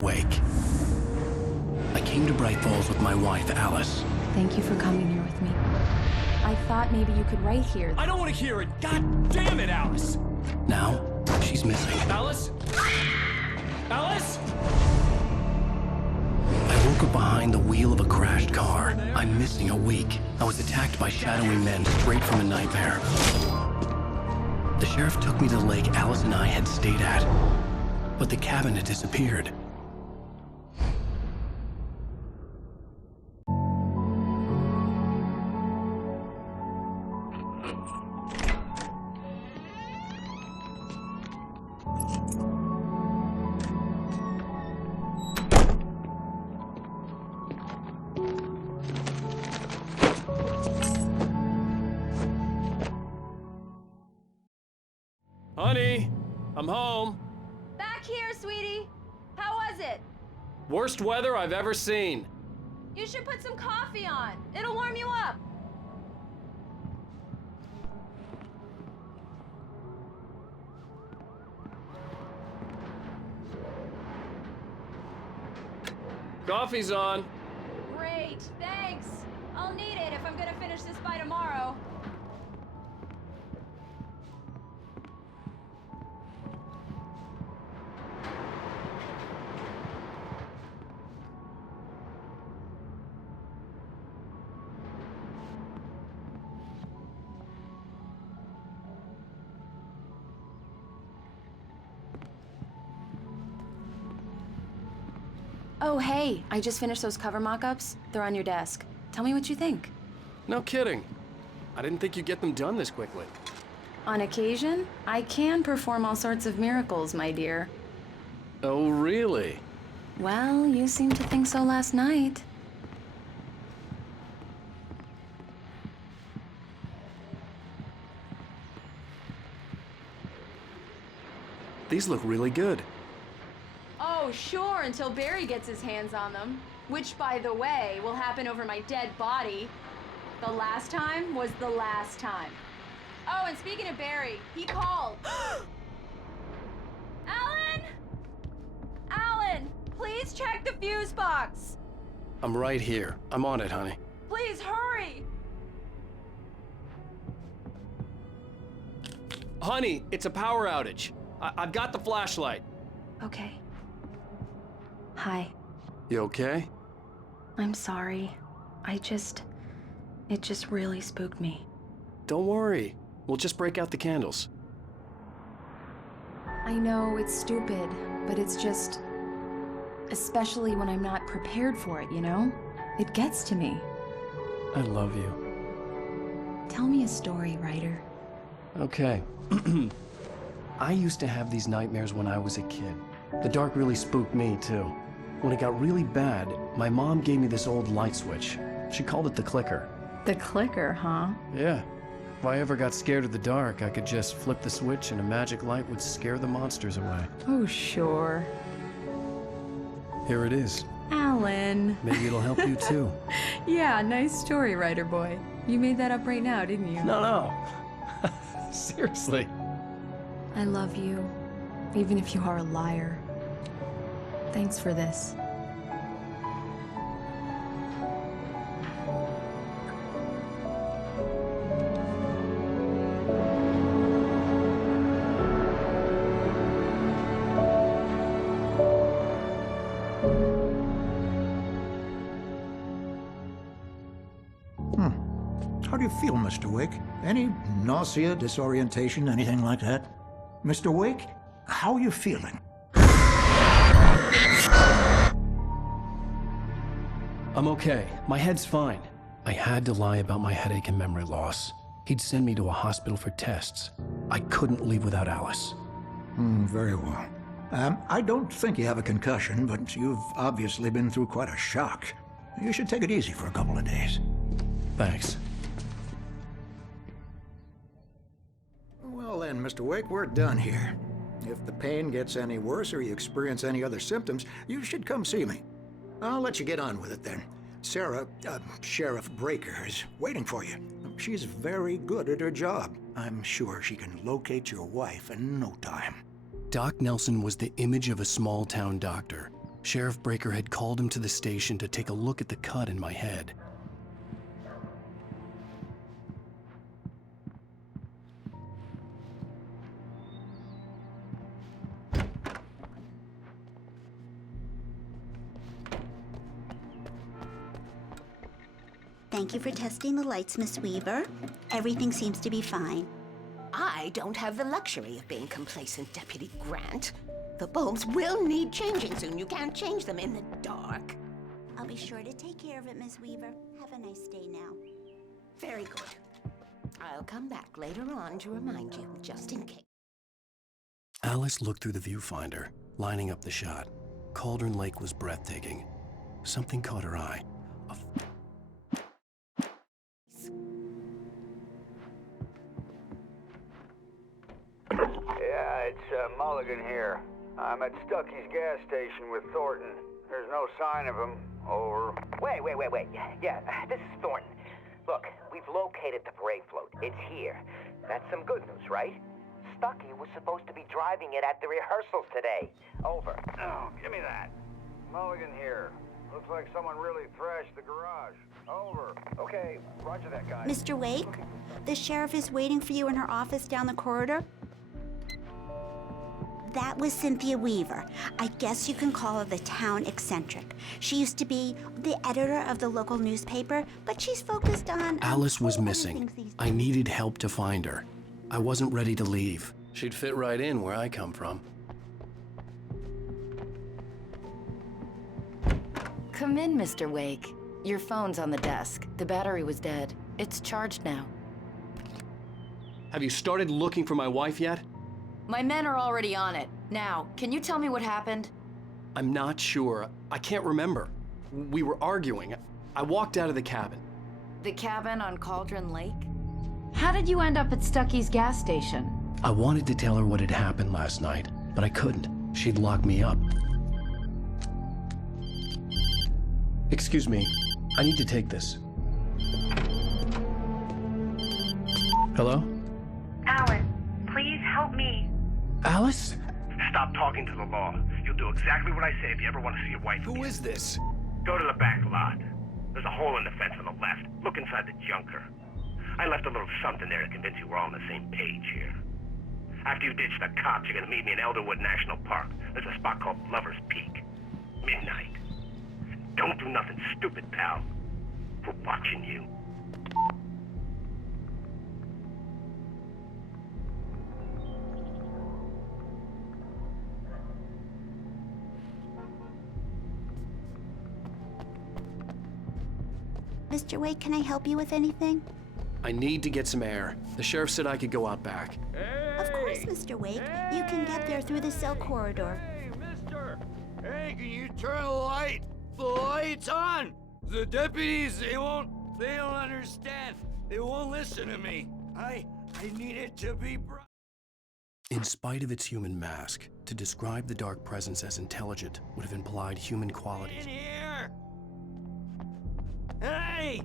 Wake. I came to Bright Falls with my wife, Alice. Thank you for coming here with me. I thought maybe you could write here. I don't want to hear it! God damn it, Alice! Now, she's missing. Alice? Alice? I woke up behind the wheel of a crashed car. I'm missing a week. I was attacked by shadowy men straight from a nightmare. The sheriff took me to the lake Alice and I had stayed at, but the cabin had disappeared. Honey, I'm home. Back here, sweetie. How was it? Worst weather I've ever seen. You should put some coffee on. It'll warm you up. Coffee's on. Great, thanks. I'll need it if I'm gonna finish this by tomorrow. Oh, hey, I just finished those cover mock-ups. They're on your desk. Tell me what you think. No kidding. I didn't think you'd get them done this quickly. On occasion, I can perform all sorts of miracles, my dear. Oh, really? Well, you seemed to think so last night. These look really good. Oh, sure, until Barry gets his hands on them. Which, by the way, will happen over my dead body. The last time was the last time. Oh, and speaking of Barry, he called. Alan! Alan, please check the fuse box. I'm right here. I'm on it, honey. Please hurry. Honey, it's a power outage. I've got the flashlight. Okay. Hi. You okay? I'm sorry. It just really spooked me. Don't worry. We'll just break out the candles. I know it's stupid, but it's just... especially when I'm not prepared for it, you know? It gets to me. I love you. Tell me a story, writer. Okay. I used to have these nightmares when I was a kid. The dark really spooked me, too. When it got really bad, my mom gave me this old light switch. She called it the clicker. The clicker, huh? Yeah. If I ever got scared of the dark, I could just flip the switch and a magic light would scare the monsters away. Oh, sure. Here it is. Alan. Maybe it'll help you, too. Yeah, nice story, writer boy. You made that up right now, didn't you? No. Seriously. I love you, even if you are a liar. Thanks for this. How do you feel, Mr. Wake? Any nausea, disorientation, anything like that? Mr. Wake, how are you feeling? I'm okay. My head's fine. I had to lie about my headache and memory loss. He'd send me to a hospital for tests. I couldn't leave without Alice. Very well. I don't think you have a concussion, but you've obviously been through quite a shock. You should take it easy for a couple of days. Thanks. Well then, Mr. Wake, we're done here. If the pain gets any worse or you experience any other symptoms, you should come see me. I'll let you get on with it then. Sarah, Sheriff Breaker, is waiting for you. She's very good at her job. I'm sure she can locate your wife in no time. Doc Nelson was the image of a small-town doctor. Sheriff Breaker had called him to the station to take a look at the cut in my head. Thank you for testing the lights, Miss Weaver. Everything seems to be fine. I don't have the luxury of being complacent, Deputy Grant. The bulbs will need changing soon. You can't change them in the dark. I'll be sure to take care of it, Miss Weaver. Have a nice day now. Very good. I'll come back later on to remind you, just in case. Alice looked through the viewfinder, lining up the shot. Cauldron Lake was breathtaking. Something caught her eye. Yeah, it's Mulligan here. I'm at Stucky's gas station with Thornton. There's no sign of him. Over. Wait. Yeah, this is Thornton. Look, we've located the parade float. It's here. That's some good news, right? Stucky was supposed to be driving it at the rehearsals today. Over. Oh, give me that. Mulligan here. Looks like someone really thrashed the garage. Over. Okay, roger that, guy. Mr. Wake, the sheriff is waiting for you in her office down the corridor. That was Cynthia Weaver. I guess you can call her the town eccentric. She used to be the editor of the local newspaper, but she's focused on... Alice was other missing. things these days. I needed help to find her. I wasn't ready to leave. She'd fit right in where I come from. Come in, Mr. Wake. Your phone's on the desk. The battery was dead. It's charged now. Have you started looking for my wife yet? My men are already on it. Now, can you tell me what happened? I'm not sure. I can't remember. We were arguing. I walked out of the cabin. The cabin on Cauldron Lake? How did you end up at Stucky's gas station? I wanted to tell her what had happened last night, but I couldn't. She'd locked me up. Excuse me. I need to take this. Hello? Alan, please help me. Alice? Stop talking to the law. You'll do exactly what I say if you ever want to see your wife again. Who is this? Go to the back lot. There's a hole in the fence on the left. Look inside the junker. I left a little something there to convince you we're all on the same page here. After you ditch the cops, you're gonna meet me in Elderwood National Park. There's a spot called Lover's Peak. Midnight. Don't do nothing stupid, pal. We're watching you. Mr. Wake, can I help you with anything? I need to get some air. The sheriff said I could go out back. Of course, Mr. Wake. You can get there through the cell corridor. Hey, mister! Hey, can you turn the light? The light's on! The deputies, they don't understand. They won't listen to me. I need it to be bright. In spite of its human mask, to describe the dark presence as intelligent would have implied human qualities. In here! Hey!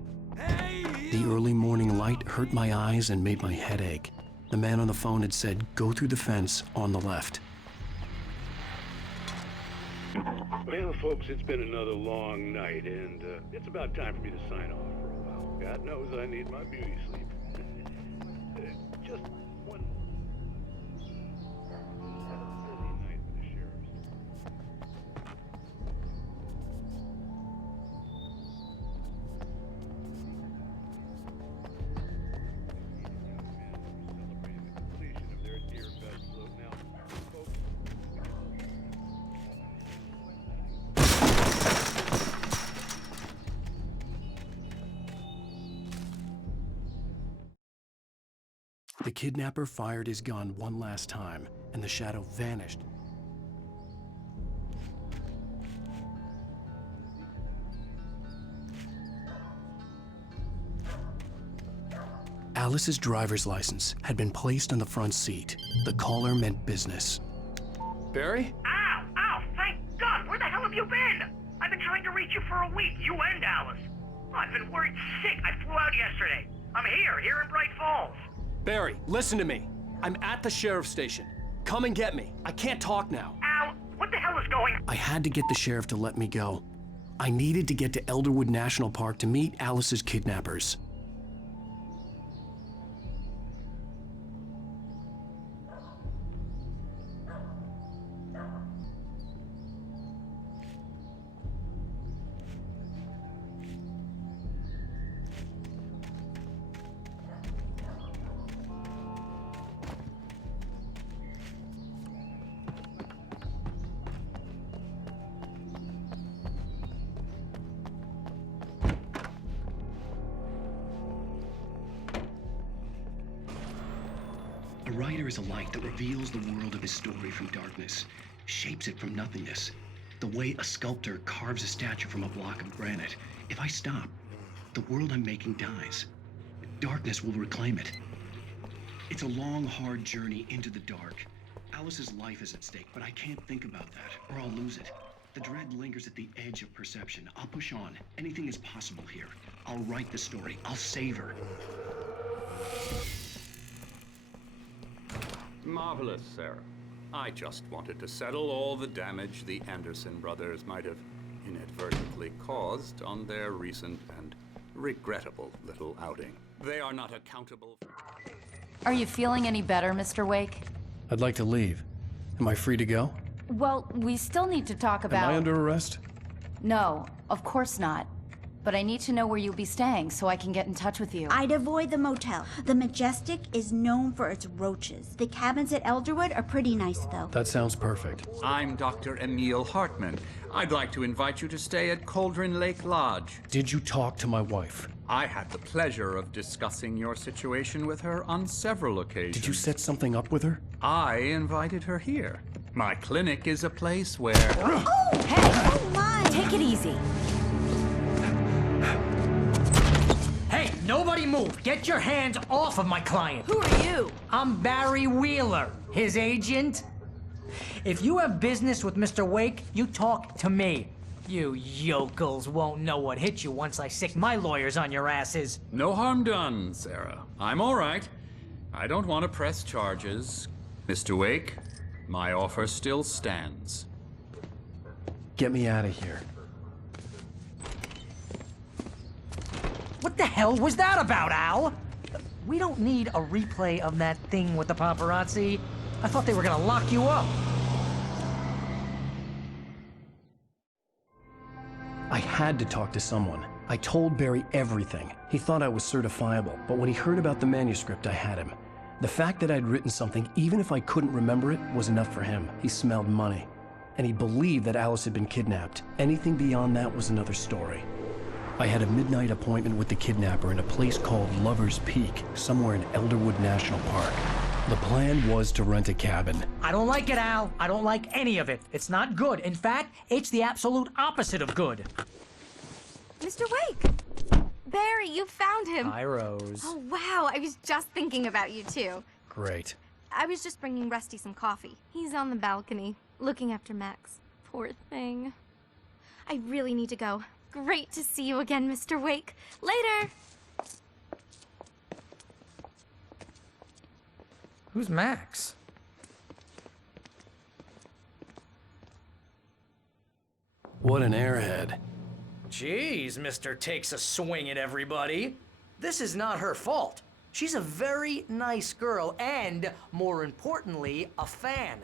The early morning light hurt my eyes and made my head ache. The man on the phone had said, go through the fence on the left. Well, folks, it's been another long night, and it's about time for me to sign off for a while. God knows I need my beauty sleep. Just one... busy night for the sheriff's. Celebrating the completion of their Deer Fest float. Now, folks... The kidnapper fired his gun one last time, and the shadow vanished. Alice's driver's license had been placed on the front seat. The caller meant business. Barry? Ow! Thank God! Where the hell have you been? I've been trying to reach you for a week, you and Alice. Oh, I've been worried sick. I flew out yesterday. I'm here in Bright Falls. Barry, listen to me. I'm at the sheriff's station. Come and get me. I can't talk now. Al, what the hell is is going on? I had to get the sheriff to let me go. I needed to get to Elderwood National Park to meet Alice's kidnappers. A writer is a light that reveals the world of his story from darkness, shapes it from nothingness. The way a sculptor carves a statue from a block of granite. If I stop, the world I'm making dies. Darkness will reclaim it. It's a long, hard journey into the dark. Alice's life is at stake, but I can't think about that, or I'll lose it. The dread lingers at the edge of perception. I'll push on. Anything is possible here. I'll write the story. I'll save her. Marvelous, Sarah. I just wanted to settle all the damage the Anderson brothers might have inadvertently caused on their recent and regrettable little outing. They are not accountable for... Are you feeling any better, Mr. Wake? I'd like to leave. Am I free to go? Well, we still need to talk about... Am I under arrest? No, of course not. But I need to know where you'll be staying so I can get in touch with you. I'd avoid the motel. The Majestic is known for its roaches. The cabins at Elderwood are pretty nice, though. That sounds perfect. I'm Dr. Emil Hartman. I'd like to invite you to stay at Cauldron Lake Lodge. Did you talk to my wife? I had the pleasure of discussing your situation with her on several occasions. Did you set something up with her? I invited her here. My clinic is a place where... Oh, hey! Oh, my! Take it easy. Hey, nobody move! Get your hands off of my client! Who are you? I'm Barry Wheeler, his agent. If you have business with Mr. Wake, you talk to me. You yokels won't know what hit you once I sick my lawyers on your asses. No harm done, Sarah. I'm all right. I don't want to press charges. Mr. Wake, my offer still stands. Get me out of here. What the hell was that about, Al? We don't need a replay of that thing with the paparazzi. I thought they were gonna lock you up. I had to talk to someone. I told Barry everything. He thought I was certifiable, but when he heard about the manuscript, I had him. The fact that I'd written something, even if I couldn't remember it, was enough for him. He smelled money. And he believed that Alice had been kidnapped. Anything beyond that was another story. I had a midnight appointment with the kidnapper in a place called Lover's Peak, somewhere in Elderwood National Park. The plan was to rent a cabin. I don't like it, Al. I don't like any of it. It's not good. In fact, it's the absolute opposite of good. Mr. Wake! Barry, you found him. Hi, Rose. Oh, wow. I was just thinking about you, too. Great. I was just bringing Rusty some coffee. He's on the balcony, looking after Max. Poor thing. I really need to go. Great to see you again, Mr. Wake. Later! Who's Max? What an airhead. Jeez, Mr. Takes a swing at everybody. This is not her fault. She's a very nice girl and, more importantly, a fan.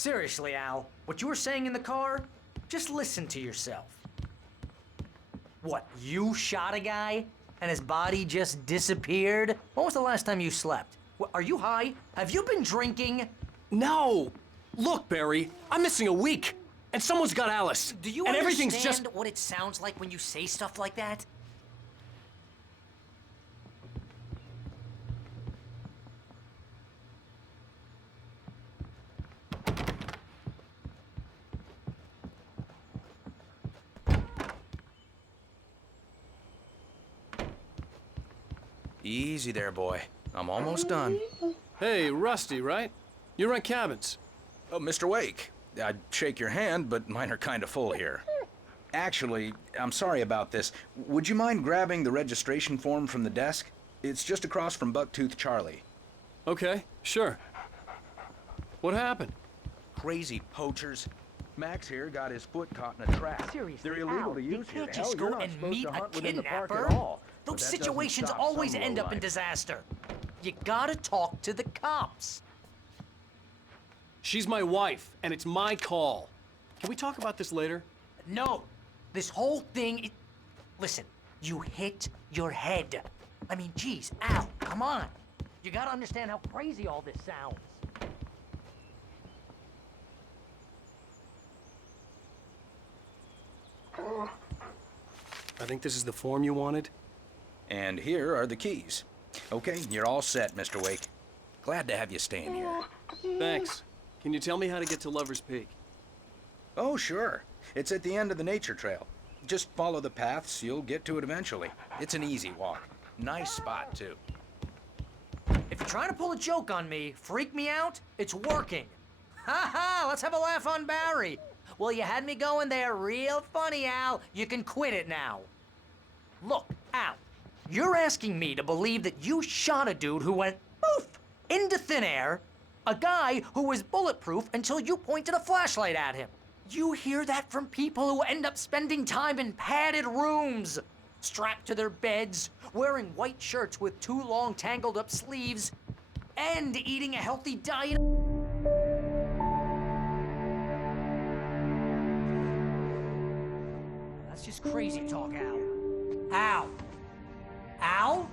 Seriously, Al, what you were saying in the car, just listen to yourself. What, you shot a guy and his body just disappeared? When was the last time you slept? Are you high? Have you been drinking? No! Look, Barry, I'm missing a week, and someone's got Alice. Do you and understand everything's just... what it sounds like when you say stuff like that? Easy there, boy. I'm almost done. Hey, Rusty, right? You rent cabins. Oh, Mr. Wake. I'd shake your hand, but mine are kind of full here. Actually, I'm sorry about this. Would you mind grabbing the registration form from the desk? It's just across from Bucktooth Charlie. Okay, sure. What happened? Crazy poachers. Max here got his foot caught in a trap. Seriously, they're illegal Al, to you use can't here. just Hell, go you're not and supposed meet to a hunt within the park kidnapper. at all. But Those that doesn't situations stop always some end up in lowlife. disaster. You gotta talk to the cops. She's my wife, and it's my call. Can we talk about this later? No, this whole thing, listen, you hit your head. I mean, geez, Al, come on. You gotta understand how crazy all this sounds. I think this is the form you wanted. And here are the keys. Okay, you're all set, Mr. Wake. Glad to have you staying here. Thanks. Can you tell me how to get to Lover's Peak? Oh, sure. It's at the end of the nature trail. Just follow the paths, you'll get to it eventually. It's an easy walk. Nice spot, too. If you're trying to pull a joke on me, freak me out, it's working. Ha ha, let's have a laugh on Barry. Well, you had me going there real funny, Al. You can quit it now. Look, Al, you're asking me to believe that you shot a dude who went poof into thin air, a guy who was bulletproof until you pointed a flashlight at him. You hear that from people who end up spending time in padded rooms, strapped to their beds, wearing white shirts with too long tangled up sleeves, and eating a healthy diet. That's just crazy talk, Al. Al? Al?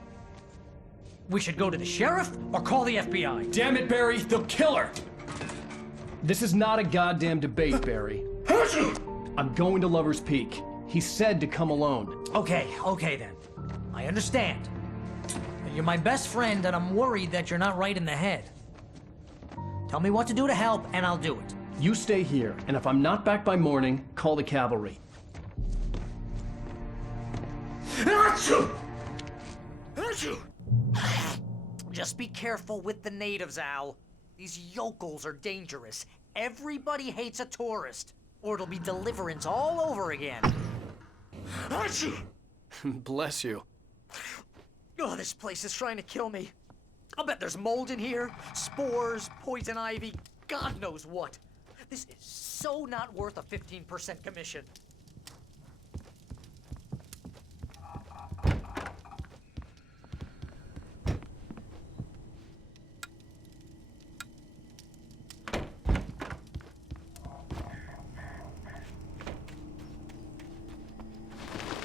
We should go to the sheriff or call the FBI. Damn it, Barry, they'll kill her! This is not a goddamn debate, Barry. I'm going to Lover's Peak. He said to come alone. Okay then. I understand. You're my best friend, and I'm worried that you're not right in the head. Tell me what to do to help, and I'll do it. You stay here, and if I'm not back by morning, call the cavalry. Just be careful with the natives, Al. These yokels are dangerous. Everybody hates a tourist, or it'll be Deliverance all over again. Bless you. Oh, this place is trying to kill me. I'll bet there's mold in here, spores, poison ivy, God knows what. This is so not worth a 15% commission.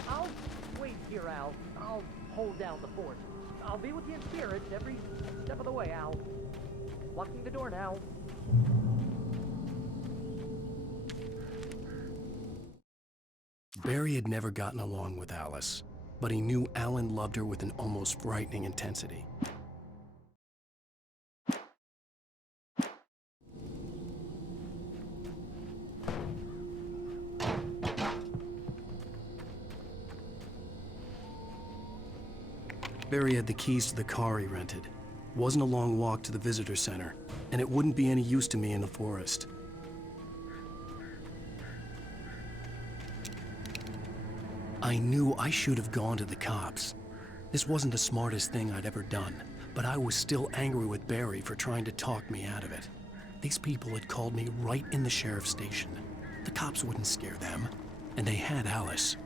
I'll wait here, Al. I'll hold down the fort. I'll be with you in spirit every step of the way, Al. Locking the door now. Barry had never gotten along with Alice, but he knew Alan loved her with an almost frightening intensity. Barry had the keys to the car he rented. Wasn't a long walk to the visitor center, and it wouldn't be any use to me in the forest. I knew I should have gone to the cops. This wasn't the smartest thing I'd ever done, but I was still angry with Barry for trying to talk me out of it. These people had called me right in the sheriff's station. The cops wouldn't scare them, and they had Alice.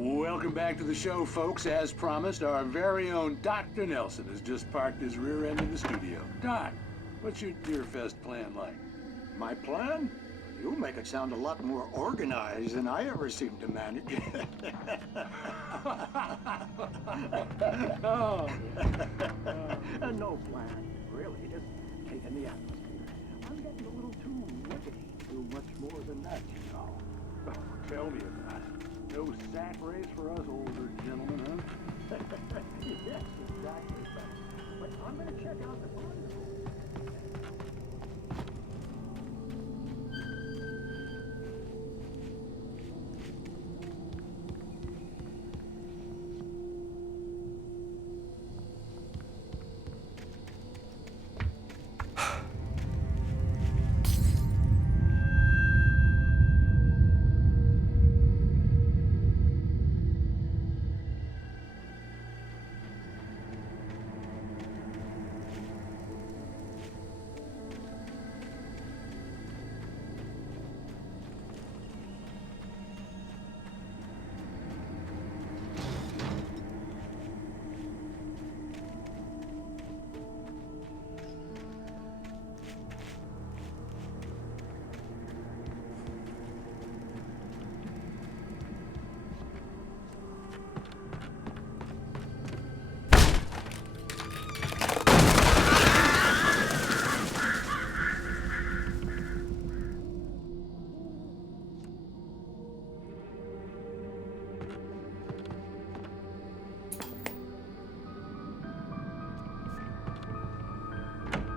Welcome back to the show, folks. As promised, our very own Dr. Nelson has just parked his rear end in the studio. Doc, what's your Deer Fest plan like? My plan? You make it sound a lot more organized than I ever seem to manage. No plan, really. Just taking the atmosphere. I'm getting a little too rickety. Too much more than that, you know. Tell me about it. No sack race for us older gentlemen, huh? Yes, exactly. But I'm going to check out the barnacle.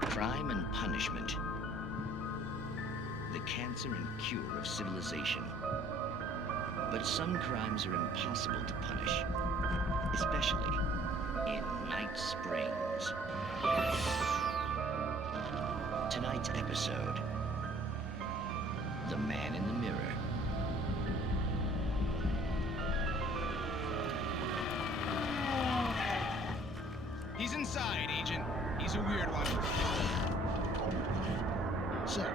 Crime and punishment. The cancer and cure of civilization. But some crimes are impossible to punish, especially in Night Springs. Tonight's episode, The Man in the Mirror. He's inside, Agent. He's a weird one. So,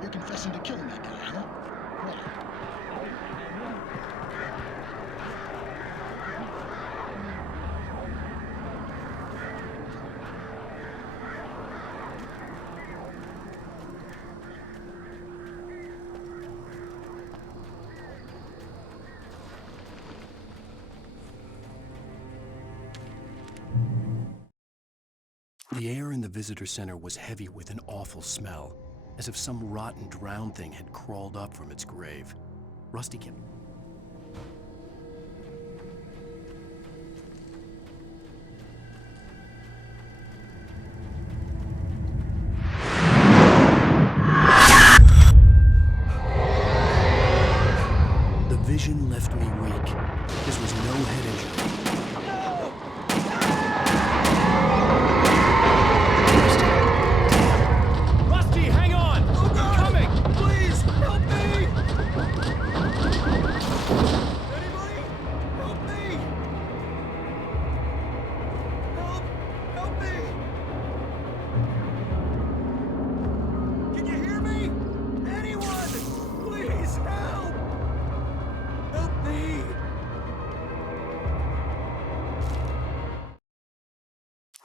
you're confessing to killing that guy, huh? Why? The air in the visitor center was heavy with an awful smell, as if some rotten drowned thing had crawled up from its grave. Rusty kept... The vision left me weak. This was no head injury.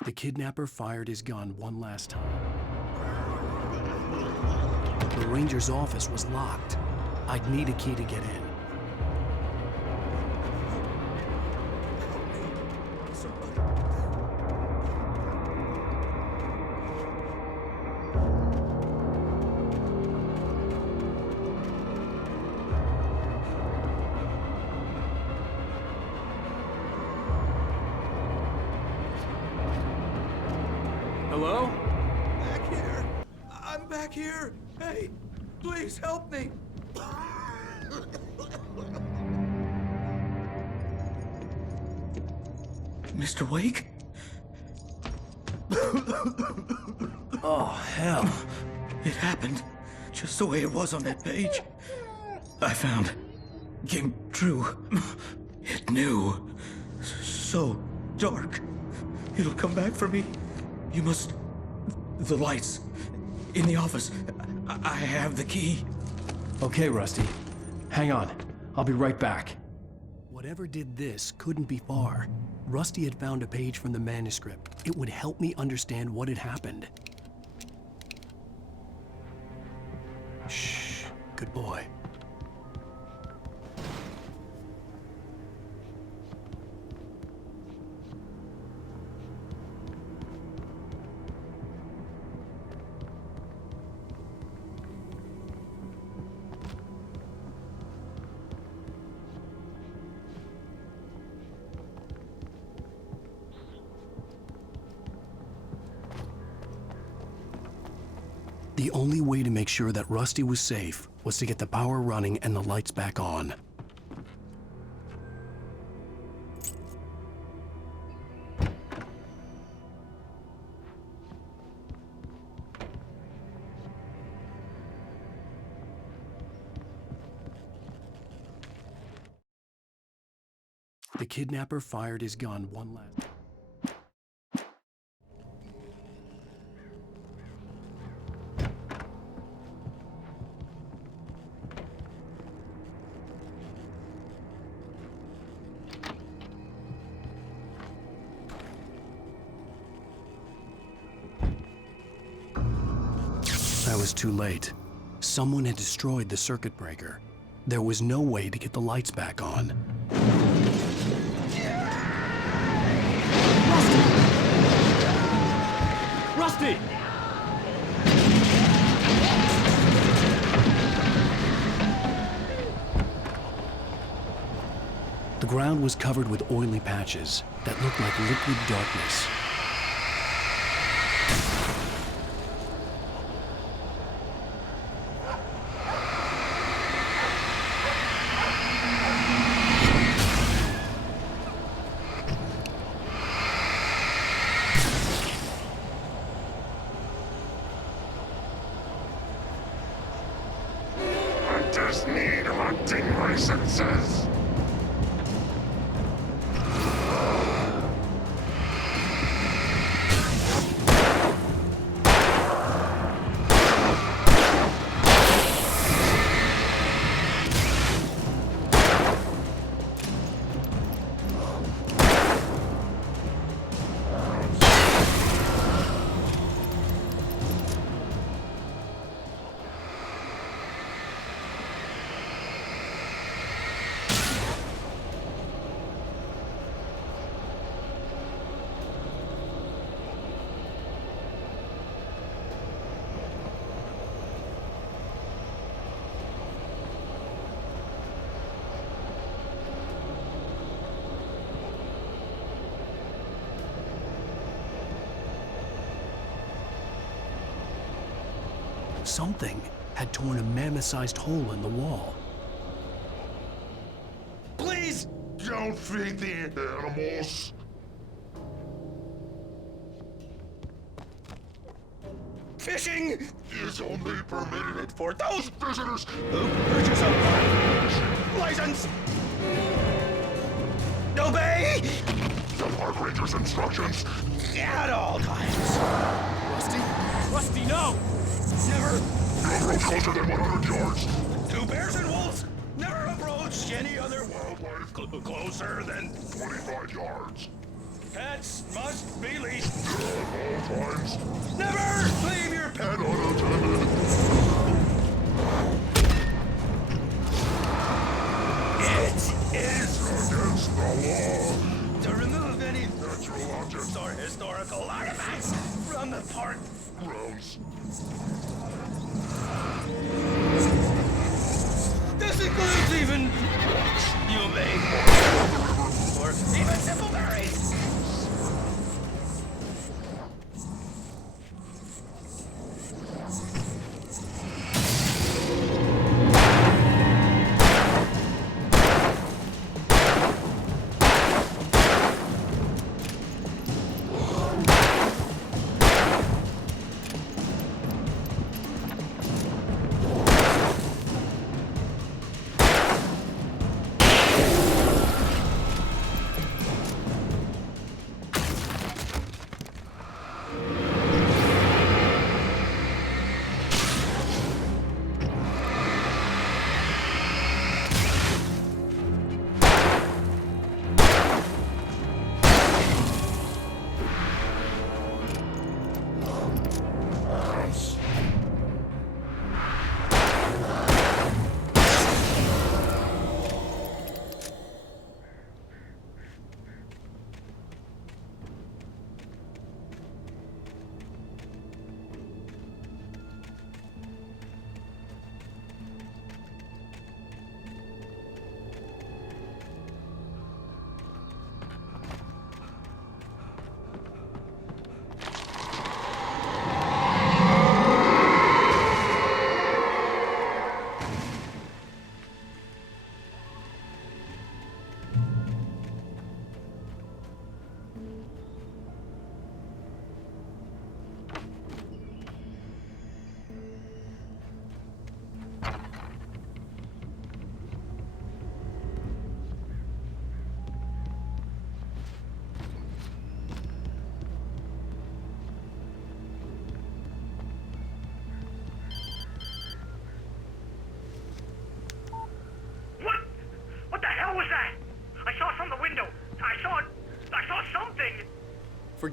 The kidnapper fired his gun one last time. The ranger's office was locked. I'd need a key to get in. Hello? Back here. I'm back here. Hey, please help me. Mr. Wake? Oh, hell. It happened just the way it was on that page. I found. Came true. It knew. So dark. It'll come back for me. You must... The lights. In the office. I have the key. Okay, Rusty. Hang on. I'll be right back. Whatever did this couldn't be far. Rusty had found a page from the manuscript. It would help me understand what had happened. Shh, good boy. The only way to make sure that Rusty was safe was to get the power running and the lights back on. The kidnapper fired his gun one last. I was too late. Someone had destroyed the circuit breaker. There was no way to get the lights back on. Rusty! The ground was covered with oily patches that looked like liquid darkness. Hunters need hunting licenses. Something had torn a mammoth-sized hole in the wall. Please don't feed the animals. Fishing is only permitted for those visitors who purchase a license. Obey the park ranger's instructions at all times. Rusty, no! Never approach closer than 100 yards. To bears and wolves, never approach any other wildlife closer than 25 yards. Pets must be leashed at all times. Never leave your pet unattended. It is against the law to remove any natural objects or historical artifacts from the park grounds. This includes even humane or even simple berries.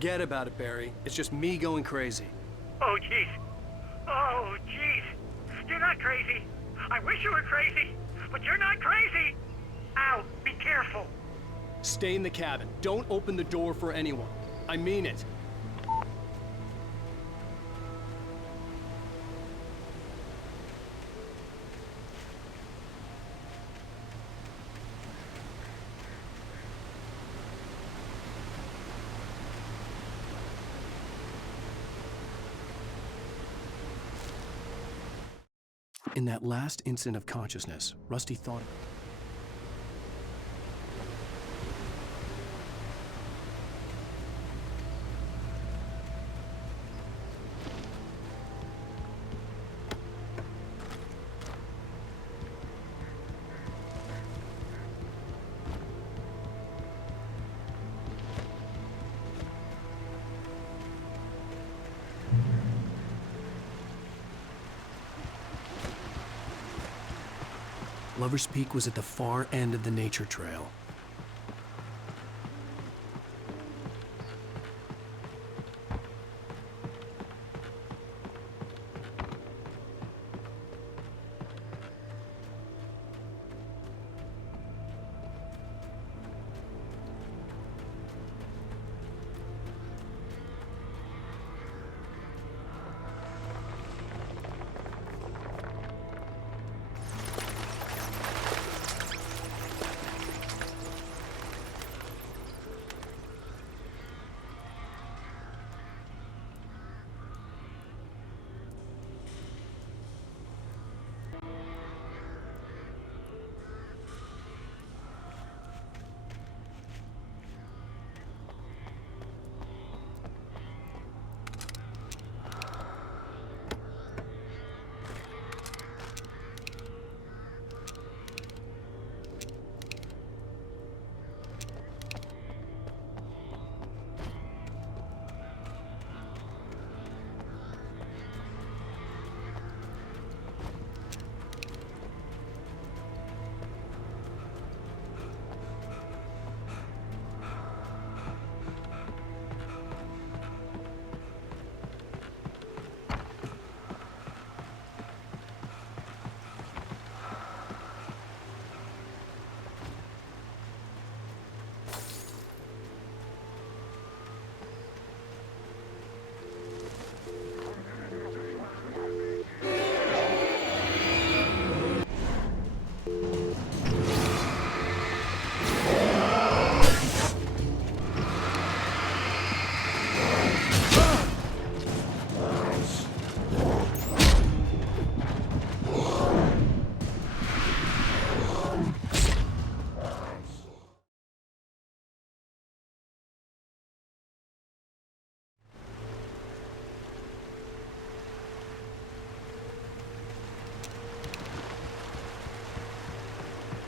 Forget about it, Barry. It's just me going crazy. Oh, jeez. Oh, jeez. You're not crazy. I wish you were crazy, but you're not crazy. Ow, be careful. Stay in the cabin. Don't open the door for anyone. I mean it. In that last instant of consciousness, Rusty thought... Lover's Peak was at the far end of the nature trail.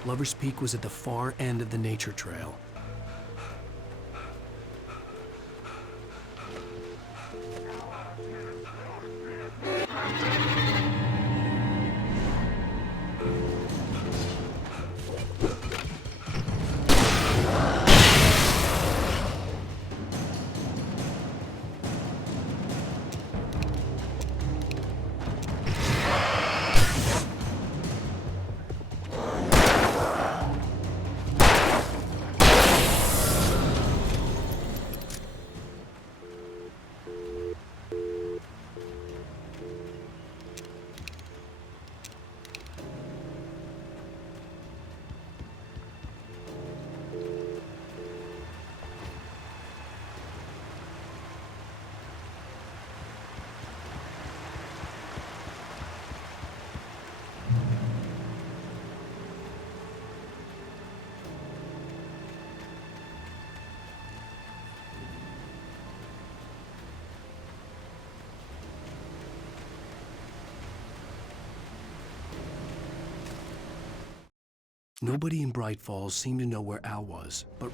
Lover's Peak was at the far end of the nature trail. Nobody in Bright Falls seemed to know where Al was, but...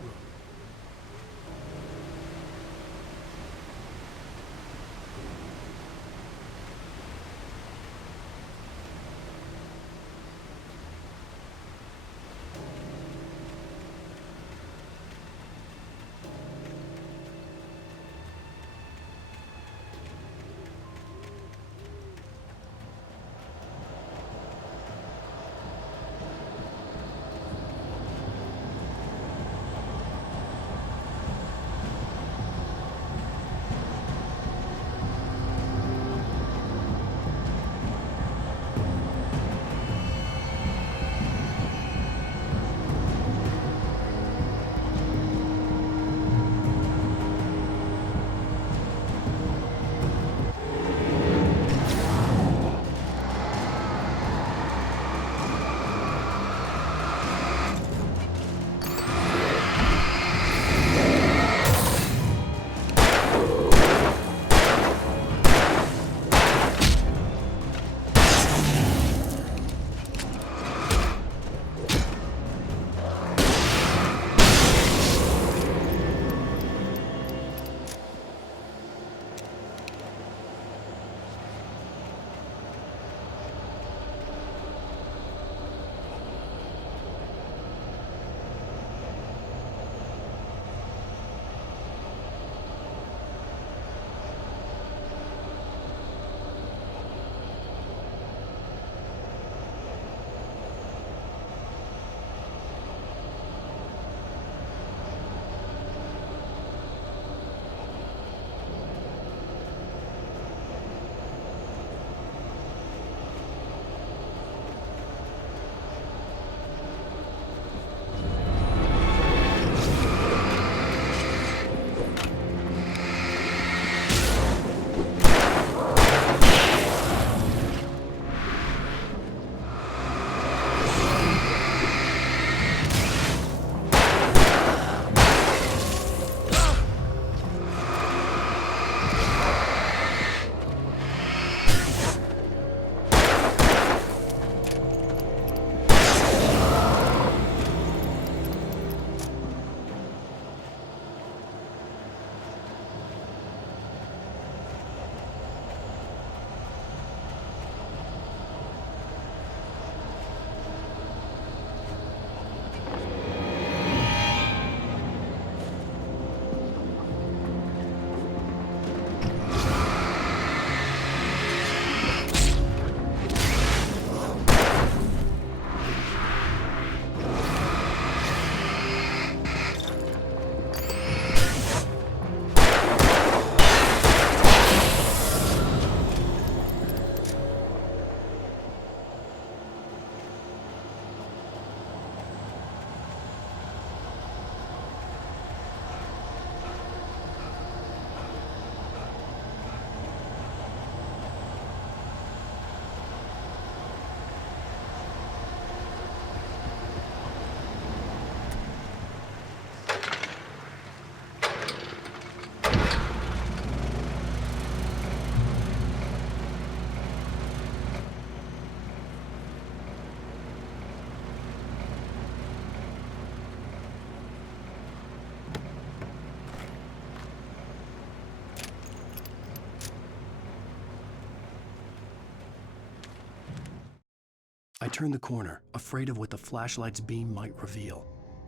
I turned the corner, afraid of what the flashlight's beam might reveal.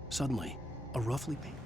Suddenly, a roughly painted...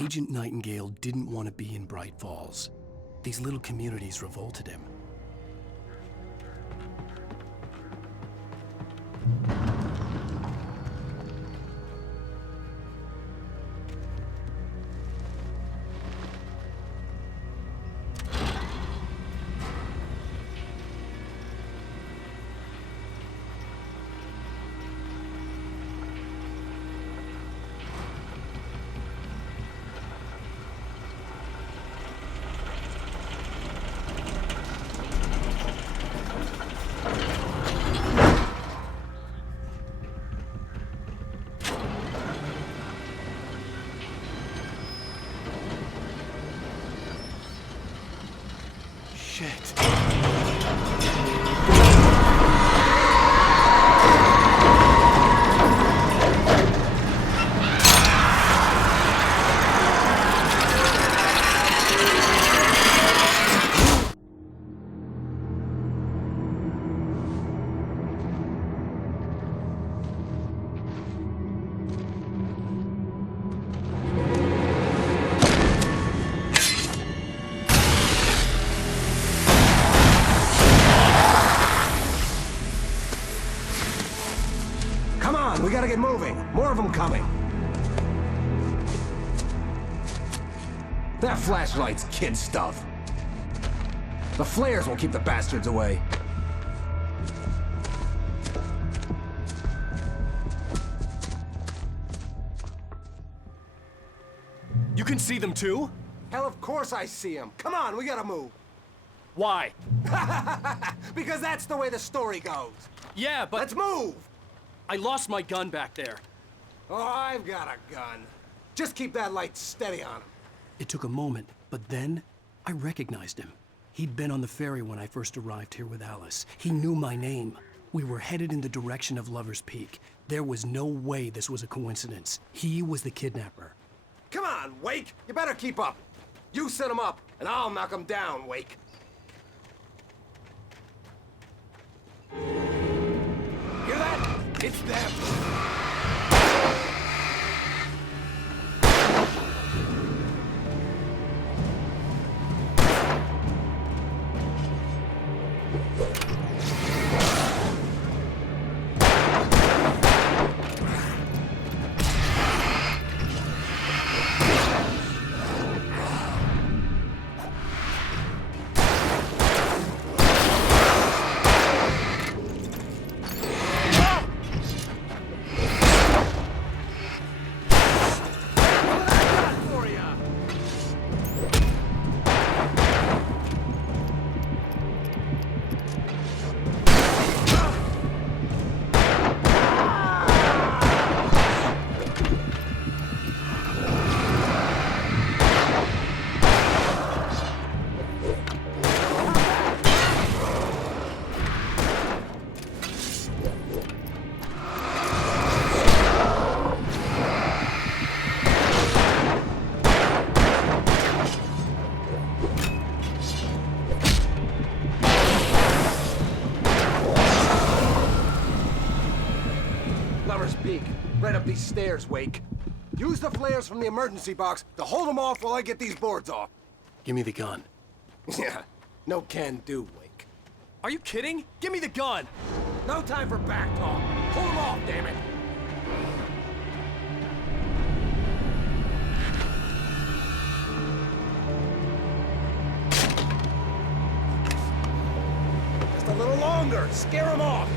Agent Nightingale didn't want to be in Bright Falls. These little communities revolted him. Shit. We gotta get moving. More of them coming. That flashlight's kid stuff. The flares will keep the bastards away. You can see them too? Hell, of course I see them. Come on, we gotta move. Why? Because that's the way the story goes. Yeah, but... Let's move! I lost my gun back there. Oh, I've got a gun. Just keep that light steady on him. It took a moment, but then I recognized him. He'd been on the ferry when I first arrived here with Alice. He knew my name. We were headed in the direction of Lover's Peak. There was no way this was a coincidence. He was the kidnapper. Come on, Wake! You better keep up. You set him up, and I'll knock him down, Wake. Hear that? It's them! Right up these stairs, Wake. Use the flares from the emergency box to hold them off while I get these boards off. Give me the gun. Yeah, no can do, Wake. Are you kidding? Give me the gun! No time for back talk. Pull them off, damn it! Just a little longer. Scare them off.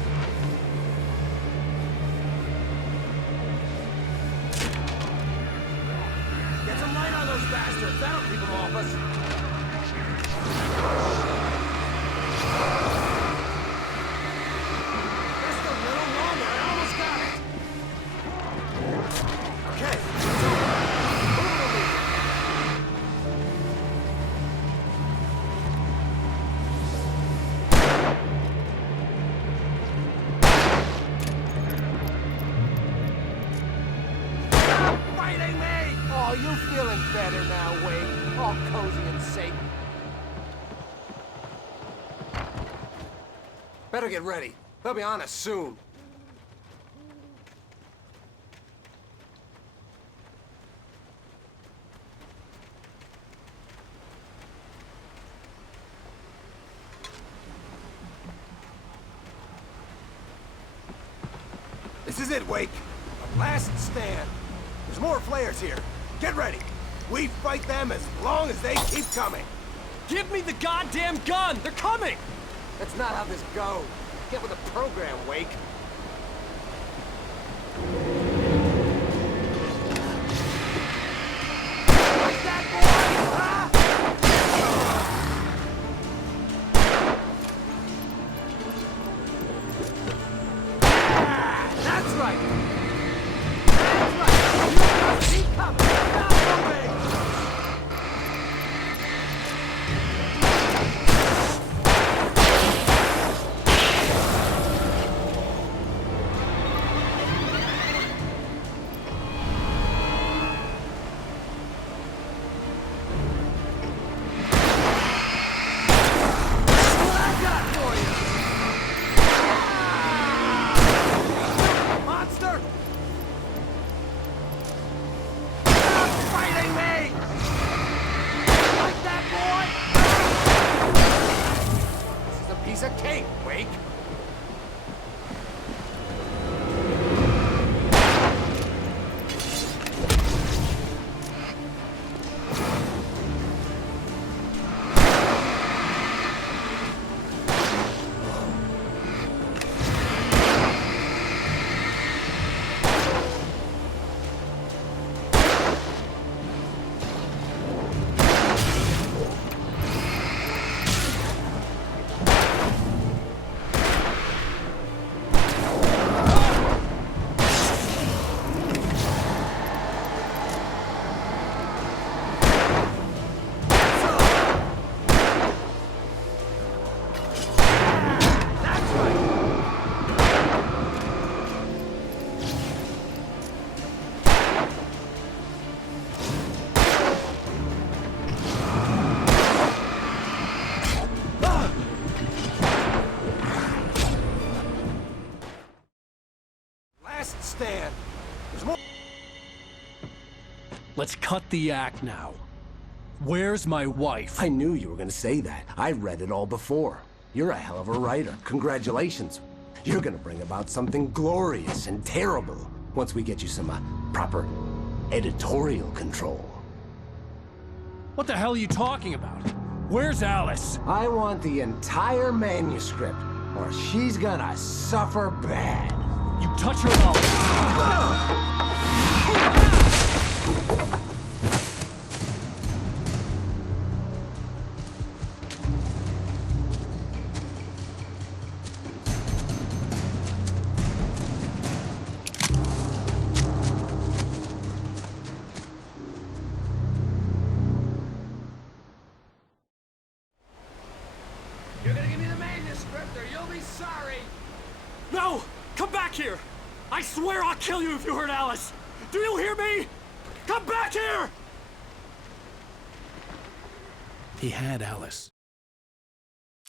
Get some light on those bastards. That'll keep them off us. Just a little longer. I almost got it. Okay. It's over. Move the lead. Stop fighting me! Oh, you feeling better now, Wade? All cozy and safe. Better get ready. They'll be on us soon. it, Wake. A last stand. There's more flares here. Get ready. We fight them as long as they keep coming. Give me the goddamn gun! They're coming! That's not how this goes. Get with the program, Wake. Like that, boy! Huh? Yeah, that's right! That's right! You just keep coming! Stop moving! Stand. There's more. Let's cut the act now. Where's my wife? I knew you were gonna say that. I read it all before. You're a hell of a writer. Congratulations. You're gonna bring about something glorious and terrible once we get you some proper editorial control. What the hell are you talking about? Where's Alice? I want the entire manuscript, or she's gonna suffer bad. You touch her mouth. You're gonna give me the manuscript or you'll be sorry. No! Come back here! I swear I'll kill you if you hurt Alice! Do you hear me? Come back here! He had Alice.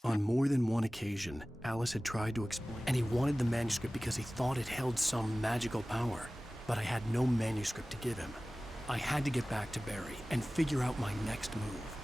On more than one occasion, Alice had tried to explain, and he wanted the manuscript because he thought it held some magical power. But I had no manuscript to give him. I had to get back to Barry and figure out my next move.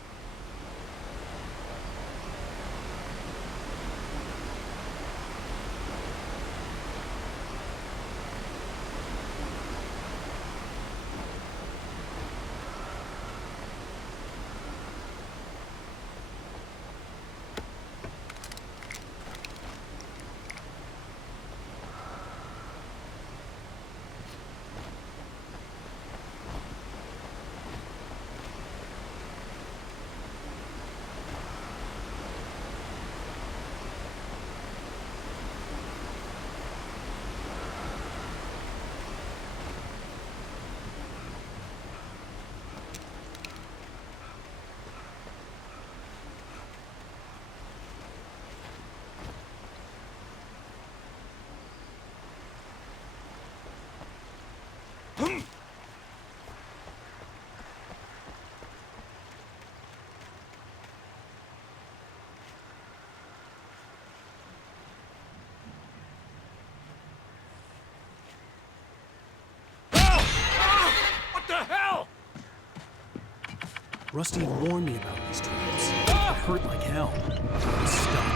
Rusty had warned me about these traps. It hurt like hell. I was stuck.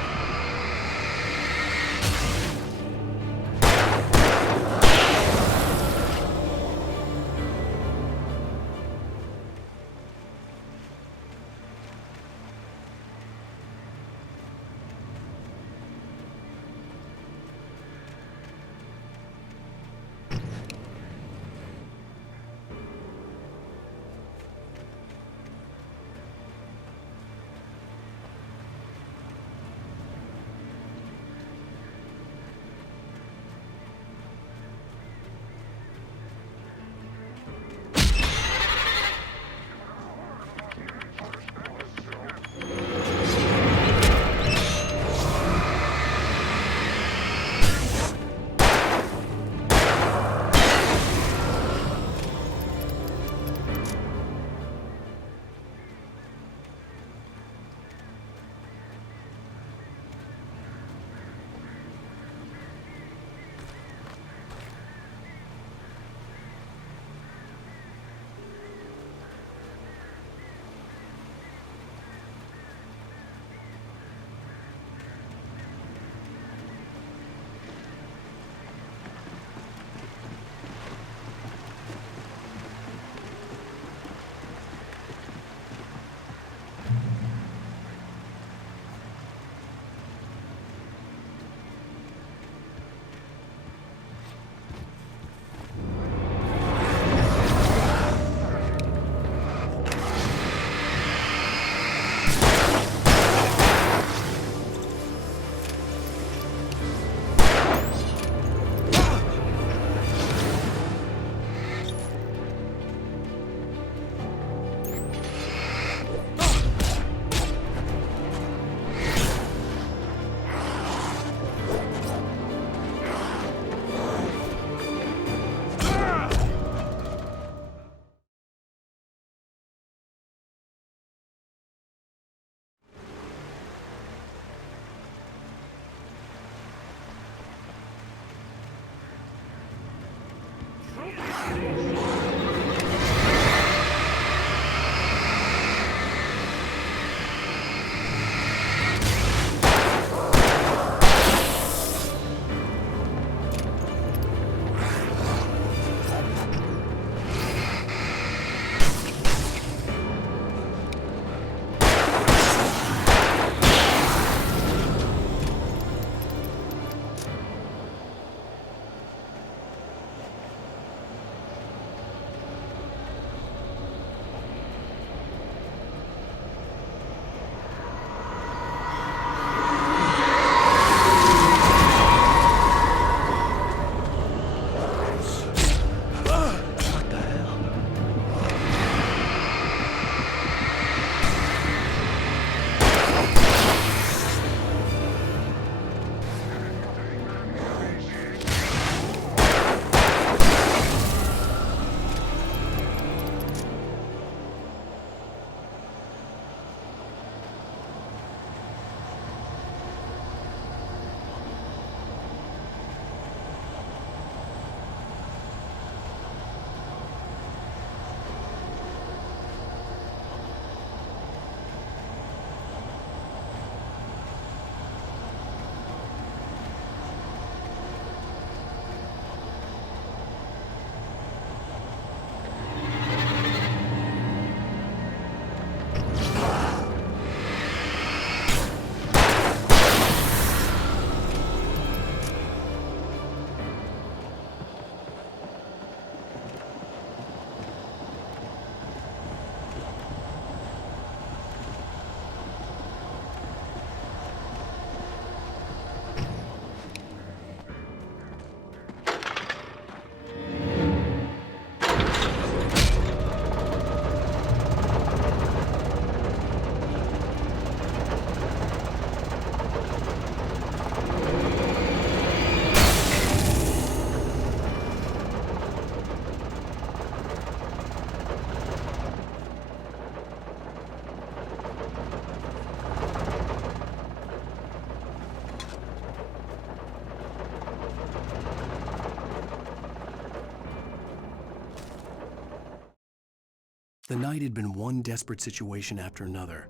The night had been one desperate situation after another.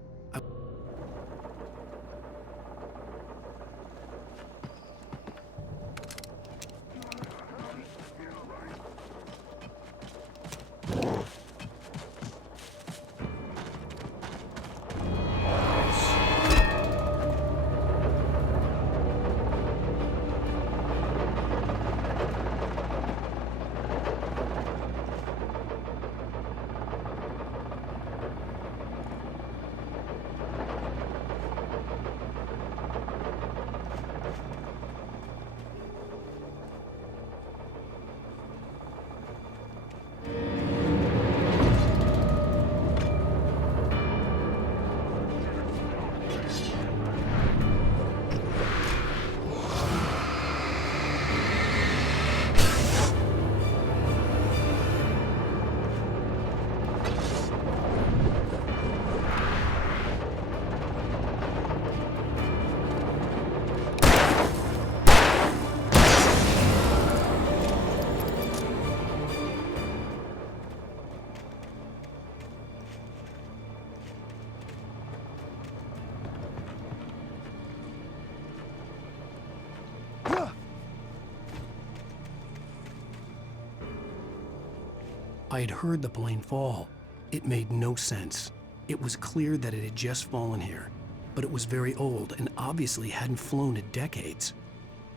I had heard the plane fall. It made no sense. It was clear that it had just fallen here, but it was very old and obviously hadn't flown in decades.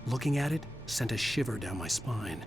Looking at it sent a shiver down my spine.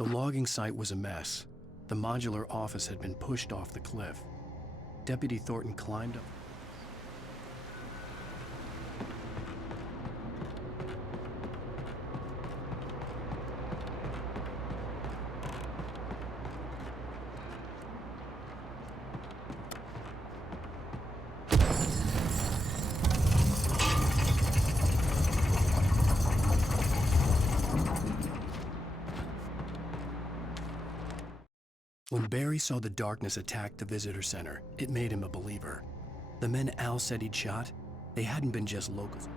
The logging site was a mess. The modular office had been pushed off the cliff. Deputy Thornton climbed up. When Barry saw the darkness attack the visitor center, it made him a believer. The men Al said he'd shot, they hadn't been just locals.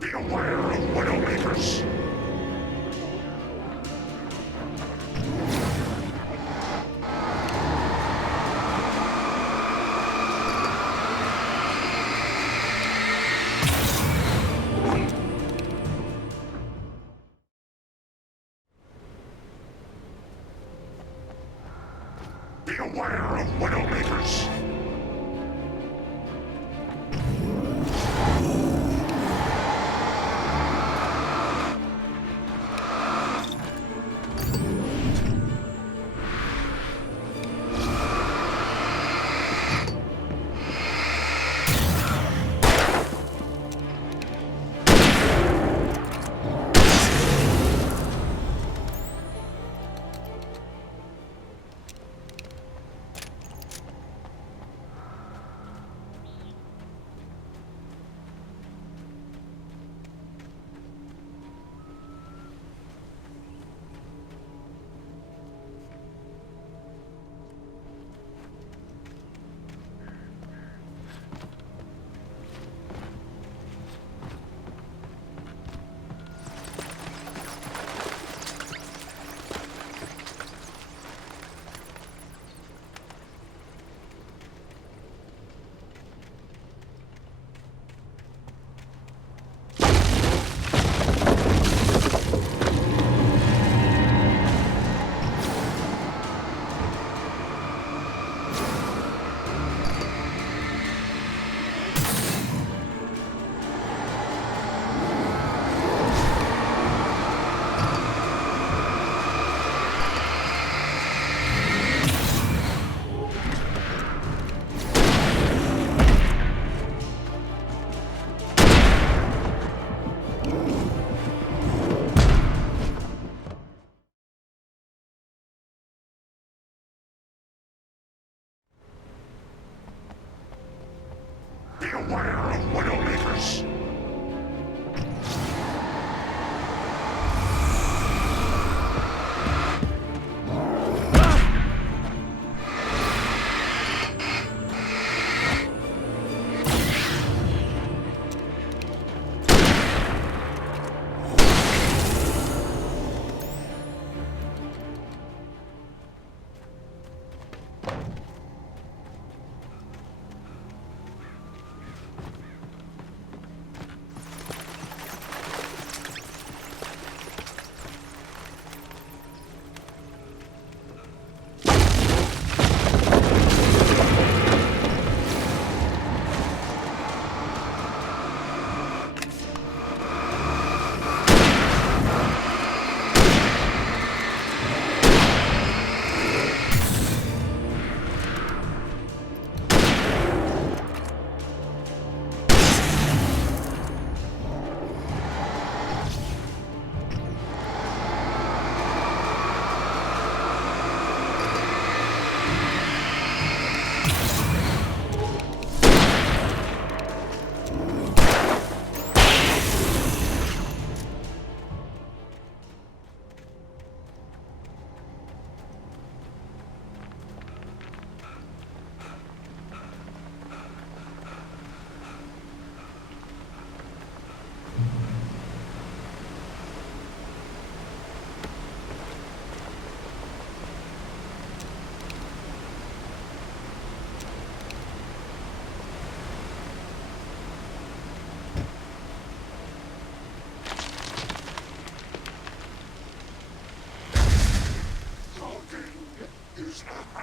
Beware of Widowmakers! Beware of Widowmakers!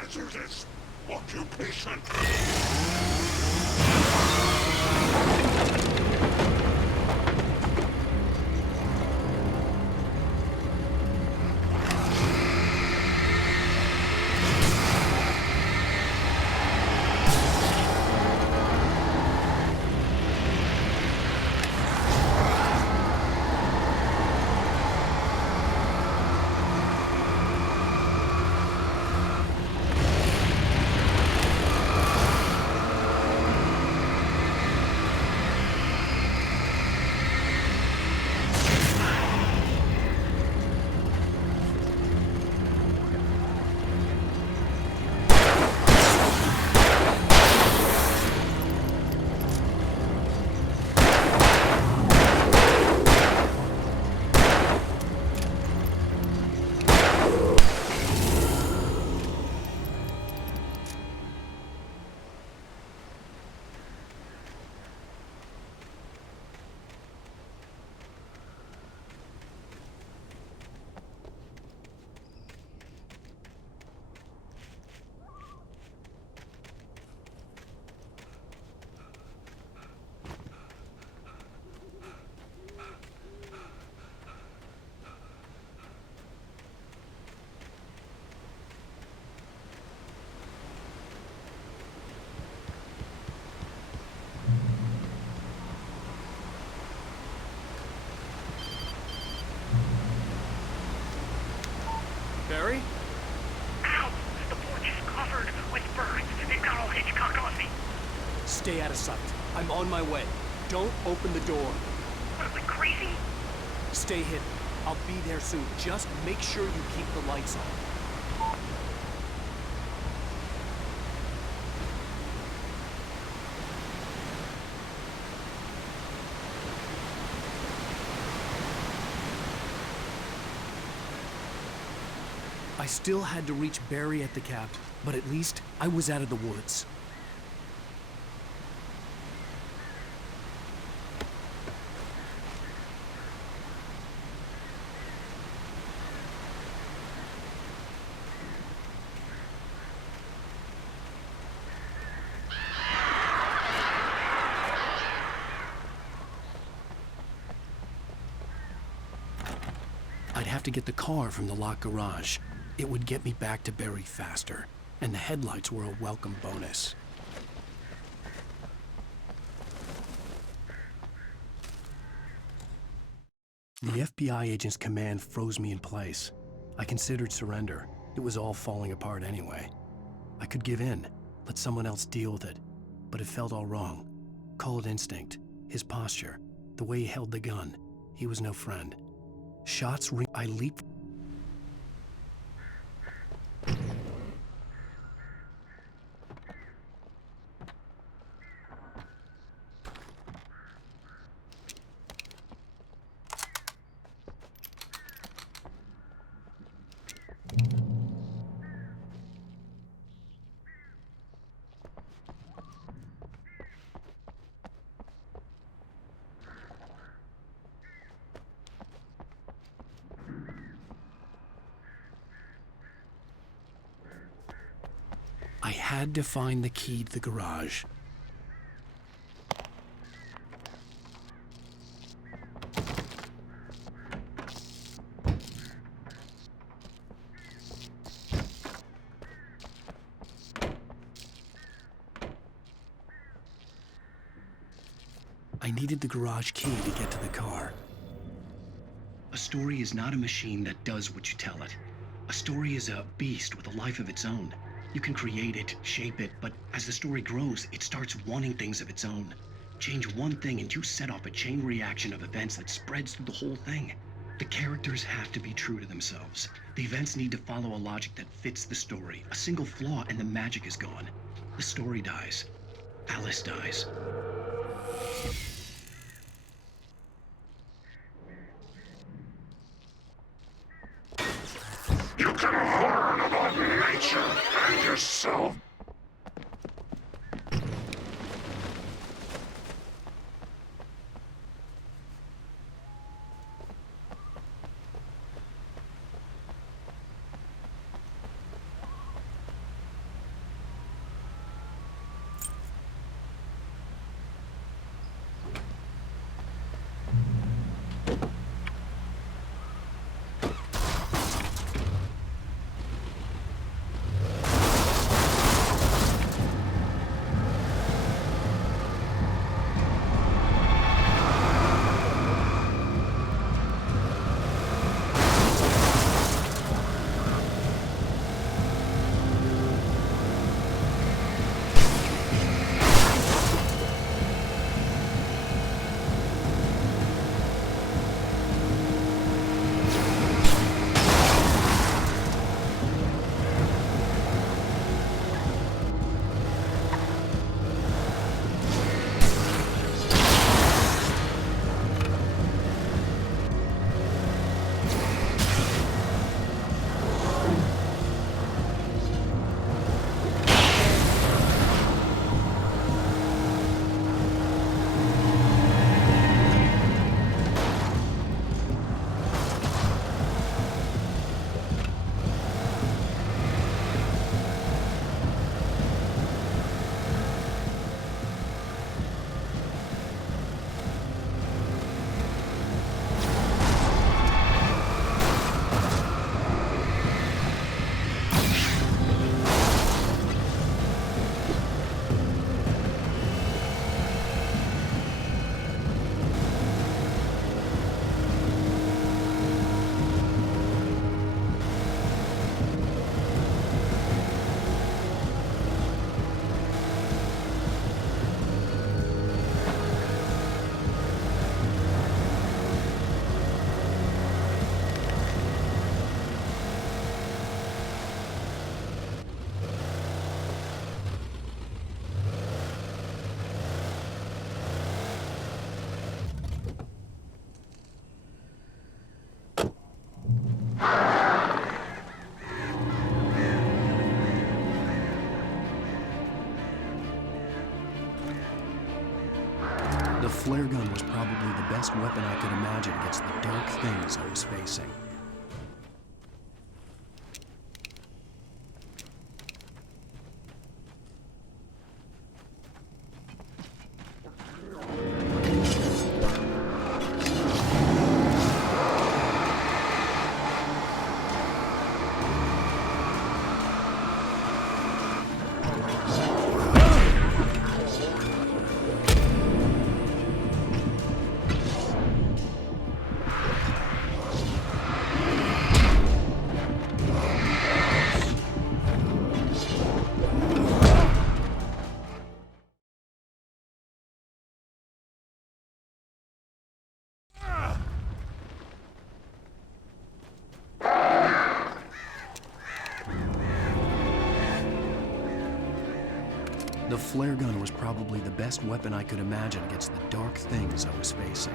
hazardous occupation. Barry? Ow! The porch is covered with birds. They've got all Hitchcock on me. Stay out of sight. I'm on my way. Don't open the door. What am I, crazy? Stay hidden. I'll be there soon. Just make sure you keep the lights on. I still had to reach Barry at the cap, but at least I was out of the woods. I'd have to get the car from the locked garage. It would get me back to Barry faster, and the headlights were a welcome bonus. The FBI agent's command froze me in place. I considered surrender. It was all falling apart anyway. I could give in, let someone else deal with it, but it felt all wrong. Call it instinct, his posture, the way he held the gun. He was no friend. Shots I leaped. I had to find the key to the garage. I needed the garage key to get to the car. A story is not a machine that does what you tell it. A story is a beast with a life of its own. You can create it, shape it, but as the story grows, it starts wanting things of its own. Change one thing and you set off a chain reaction of events that spreads through the whole thing. The characters have to be true to themselves. The events need to follow a logic that fits the story. A single flaw and the magic is gone. The story dies. Alice dies. You can learn about nature and yourself. flare gun was probably the best weapon I could imagine against the dark things I was facing. The flare gun was probably the best weapon I could imagine against the dark things I was facing.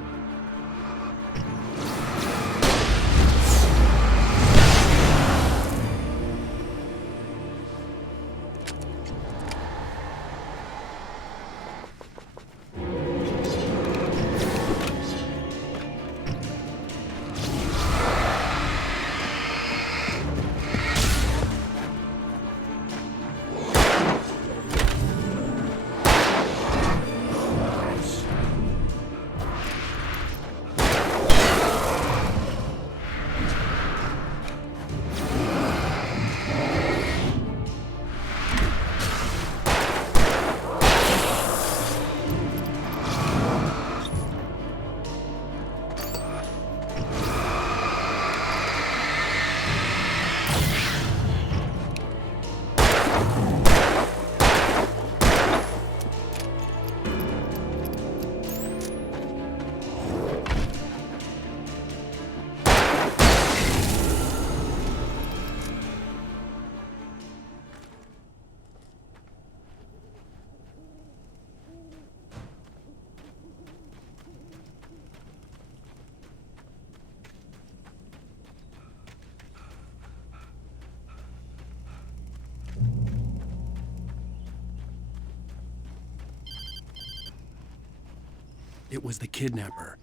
It was the kidnapper.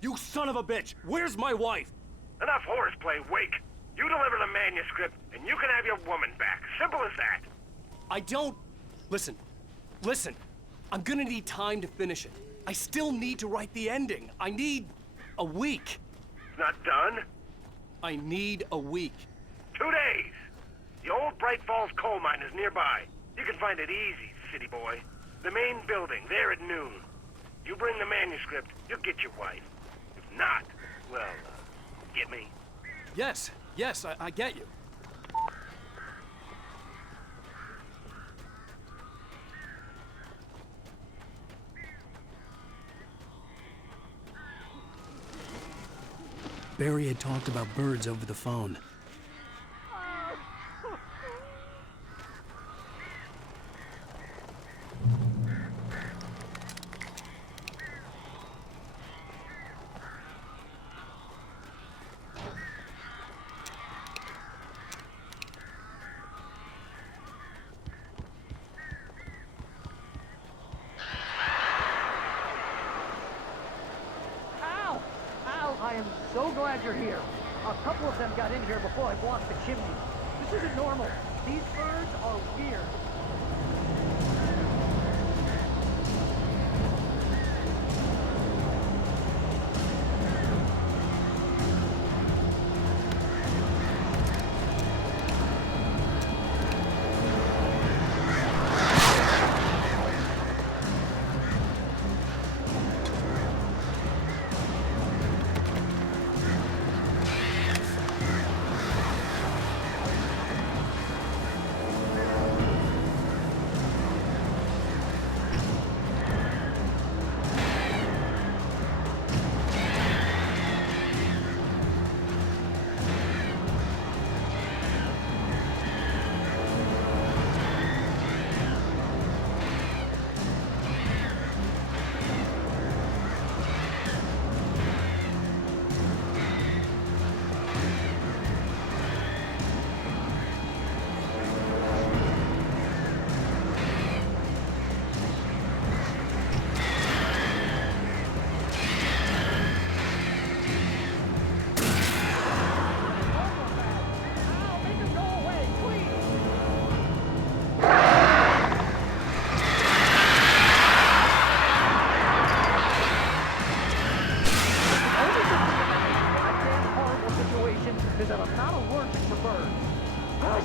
You son of a bitch! Where's my wife? Enough horseplay, Wake. You deliver the manuscript, and you can have your woman back. Simple as that. I don't... Listen. I'm gonna need time to finish it. I still need to write the ending. I need a week. It's not done? I need a week. 2 days. The old Bright Falls coal mine is nearby. You can find it easy, city boy. The main building, there at noon. You bring the manuscript, you'll get your wife. If not, well, get me? Yes, I get you. Barry had talked about birds over the phone. I am so glad you're here. A couple of them got in here before I blocked the chimney. This isn't normal. These birds are weird.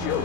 shoot!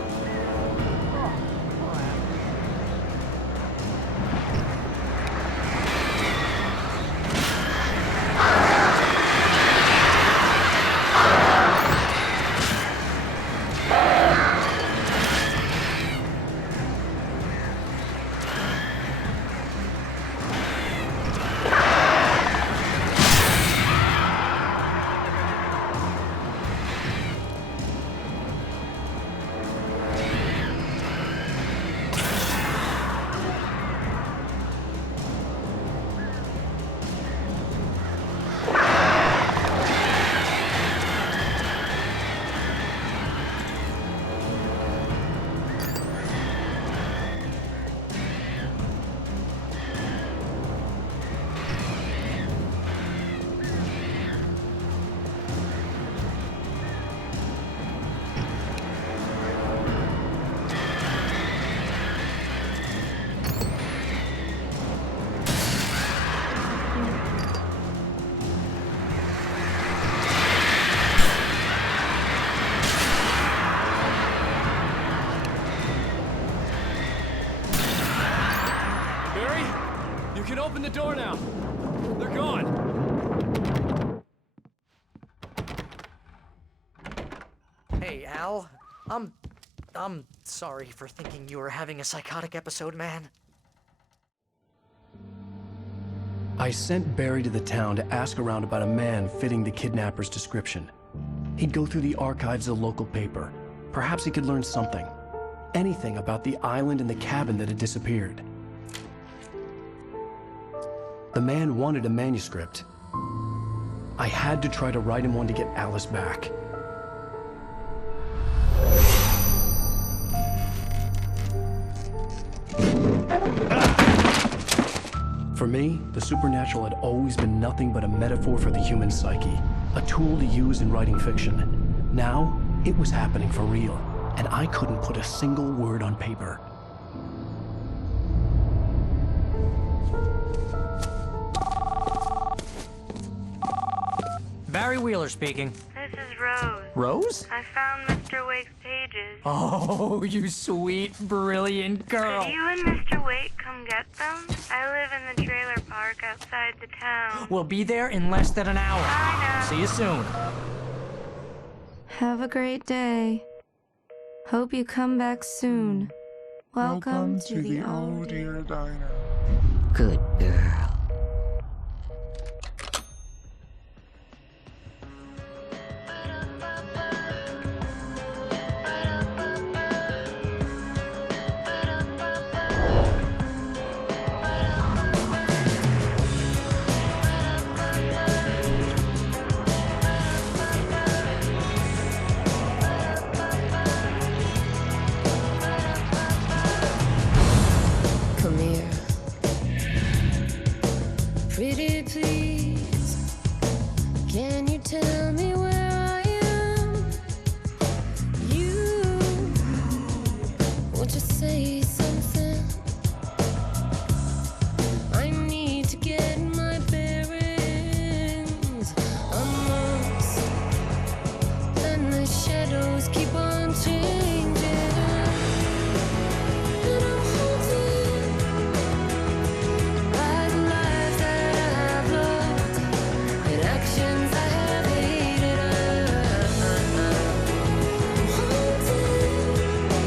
You can open the door now. They're gone. Hey, Al. I'm sorry for thinking you were having a psychotic episode, man. I sent Barry to the town to ask around about a man fitting the kidnapper's description. He'd go through the archives of the local paper. Perhaps he could learn something. Anything about the island and the cabin that had disappeared. The man wanted a manuscript. I had to try to write him one to get Alice back. For me, the supernatural had always been nothing but a metaphor for the human psyche, a tool to use in writing fiction. Now, it was happening for real, and I couldn't put a single word on paper. Barry Wheeler speaking. This is Rose. Rose? I found Mr. Wake's pages. Oh, you sweet, brilliant girl. Could you and Mr. Wake come get them? I live in the trailer park outside the town. We'll be there in less than an hour. I know. See you soon. Have a great day. Hope you come back soon. Welcome to the Old Deer Diner. Good girl. Pretty please, can you tell